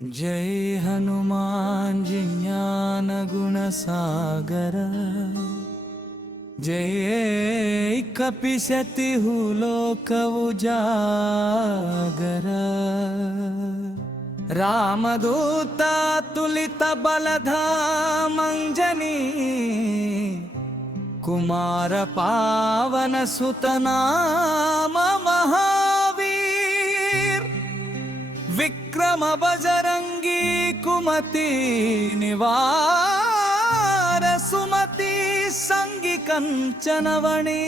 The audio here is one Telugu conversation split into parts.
जय हनुमान जी ज्ञान गुण सागर। जय कपिशति लोक उजागर। रामदूत तुलित बलधामंजनी कुमार पावन सुतनाम महावीर। विक्रम बजरंगी कुमति निवार सुमति संगी कंचनवणी।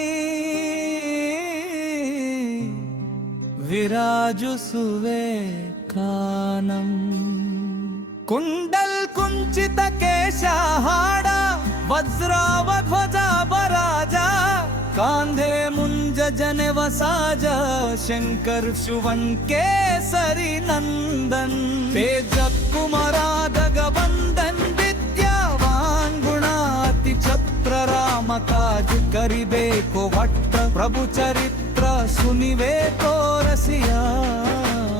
विराजु सुवेकानम कुंडल कुंचित केशाहाड वज्रावध्वजा बराजा। कांधे मुंज जनेव साज शंकर सुवन केसरी नंदन। तेज कुमरादग बंदन विद्यावान गुणाति छत्र राम काज करिबेको भट्ट। प्रभु चरित्र सुनिवे को रसिया।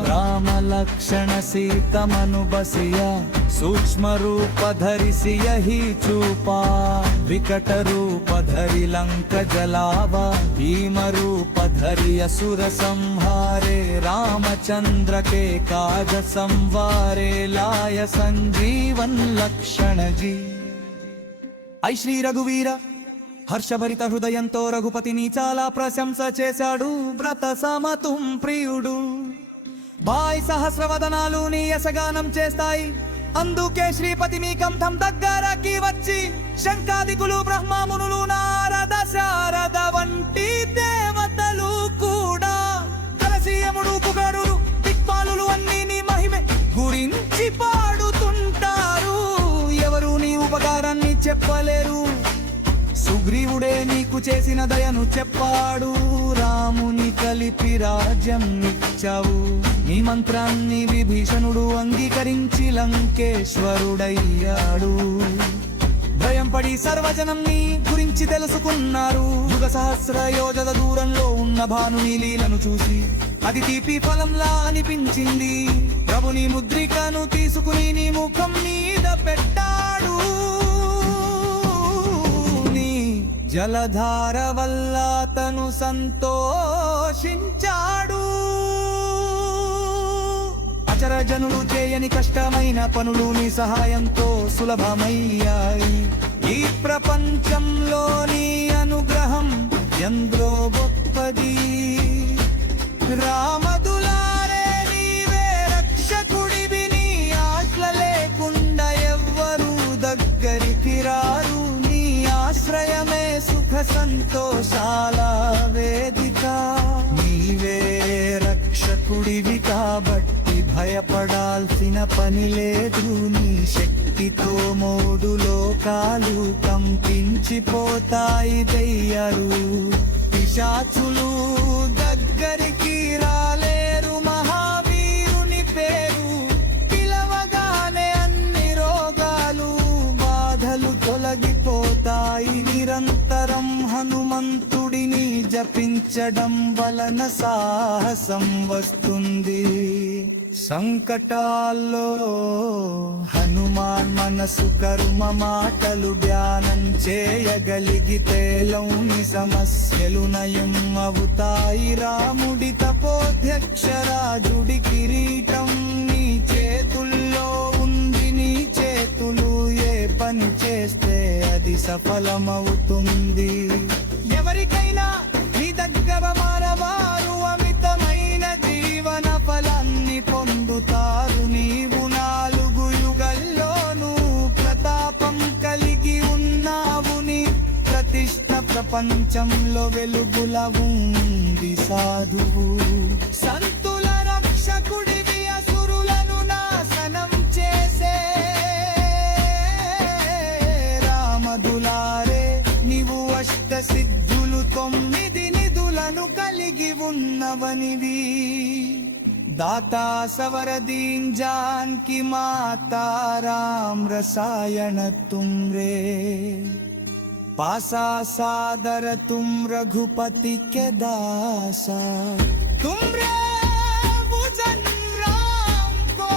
राम लक्षण सीता मनु बसिया। सूक्ष्म रूप धरिसि यही चूपा। विकट रूप धरि लंक जलावा। भीम रूप धरि असुर संहारे। रामचंद्र के काज संवारे। लाय संजीवन लक्षण जी। ఐ శ్రీ రఘువీర హర్షభరిత హృదయంతో రఘుపతిని చాలా ప్రశంస చేశాడు. వ్రత సమతుం ప్రియుడు. బాయ్ సహస్రవదనాలు నీ యశగానం చేస్తాయి. అందుకే శ్రీపతి మీ కంఠం దగ్గరకి వచ్చి శంఖాదికులు బ్రహ్మమునులు నారద శారద వంటి దేవతలు కూడా కలసీయముడు పుగరుడు దిక్పాలులు అన్ని నీ మహిమే గురించి పాడుతుంటారు. ఎవరు నీ ఉపకారాన్ని చెప్పలేరు. సుగ్రీవుడే నీకు చేసిన దయను చెప్పాడు. రాముని కలిపి రాజ్యం ఇచ్చావు. నీ మంత్రాన్ని విభీషణుడు అంగీకరించి లంకేశ్వరుడయ్యాడు. భయం పడి సర్వజనం నీ గురించి తెలుసుకున్నారు. యుగ సహస్ర యోజన దూరంలో ఉన్న భానుని లీలను చూసి అది తీపి ఫలంలా అనిపించింది. ప్రభుని ముద్రికను తీసుకుని నీ ముఖం మీద పెట్టాడు. జలధార వల్ల తను సంతోషించాడు. అచరజనులు చేయని కష్టమైన పనులు నీ సహాయంతో సులభమయ్యాయి. ఈ ప్రపంచంలో నీ అనుగ్రహం ఎంతో గొప్పది. రామదులారే నీవే రక్షకుడివి. నీ ఆజ్ఞ లేకుండా ఎవ్వరూ దగ్గరికి రారు. నీ ఆశ్రయమే సుఖ సంతోషాల వేదిక. నీవే రక్షకుడివి కాబట్టి భయపడాల్సిన పని లేదు. నీ శక్తితో మూడు లోకాలు కంపించిపోతాయి. దయ్యాలు పిశాచులు దగ్గరికి రాలేరు. మహావీరుని పేరు పిలవగానే అన్ని రోగాలు బాధలు తొలగిపోతాయి. నిరంతరం హనుమంతుడిని జపించడం వలన సాహసం వస్తుంది. సంకటాల్లో హనుమాన్ మనసు కర్మ మాటలు ధ్యానం చేయగలిగితే లోని సమస్యలు నయం అవుతాయి. రాముడి తపోధ్యక్షరాజుడి కిరీటం నీ చేతుల్లో ఉంది. నీ చేతులు ఏ పని చేస్తే అది సఫలమవుతుంది. ఎవరికైనా నీ దగ్గర మారవారు అమితమైన జీవన ఫలాన్ని పొందుతారు. నీవు 4 యుగాల్లోనూ ప్రతాపం కలిగి ఉన్నావు. నీ ప్రతిష్ట ప్రపంచంలో వెలుగుల ఉంది. సాధువు సంతుల రక్షకుడివి. అసురులను నాశనం చేసే రామదులారే నీవు అష్ట సిద్ధులు 9 నిధులను కలిగి ఉన్నవనివి. दाता सवर दीन जान की माता राम रसायन तुम रे। पासा सादर तुम रघुपति के दासा। तुम रे भुजन राम को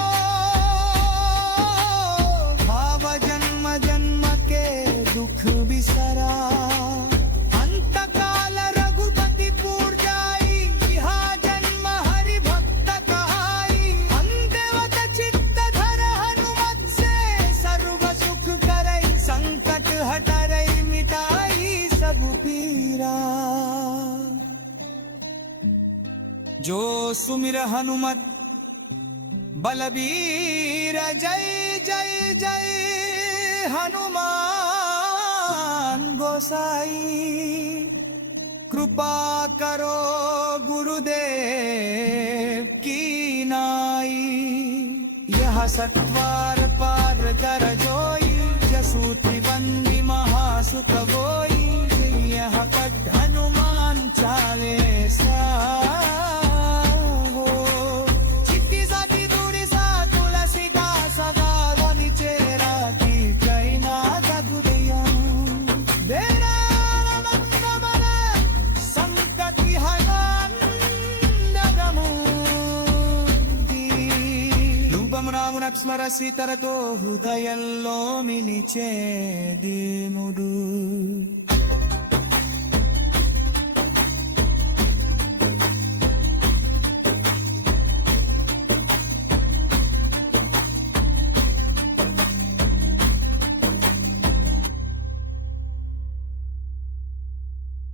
जो सुमिर हनुमत बलबीर जय जय जय हनुमान गोसाई कृपा करो गुरुदेव की नाई यह सत्वार पार कर जोई जसूति बंदी महासुत गोई यह कट हनुमान चालीसा हो चित्तीसाठी तुळसा तुळसीदास गावानी चेहरा की चैना जादुदया देरा नंदमन संकटी हनंदगमुंदी రూపం రామునకు స్మరసి తరతో హృదయంలో మిలిచే దీనుడు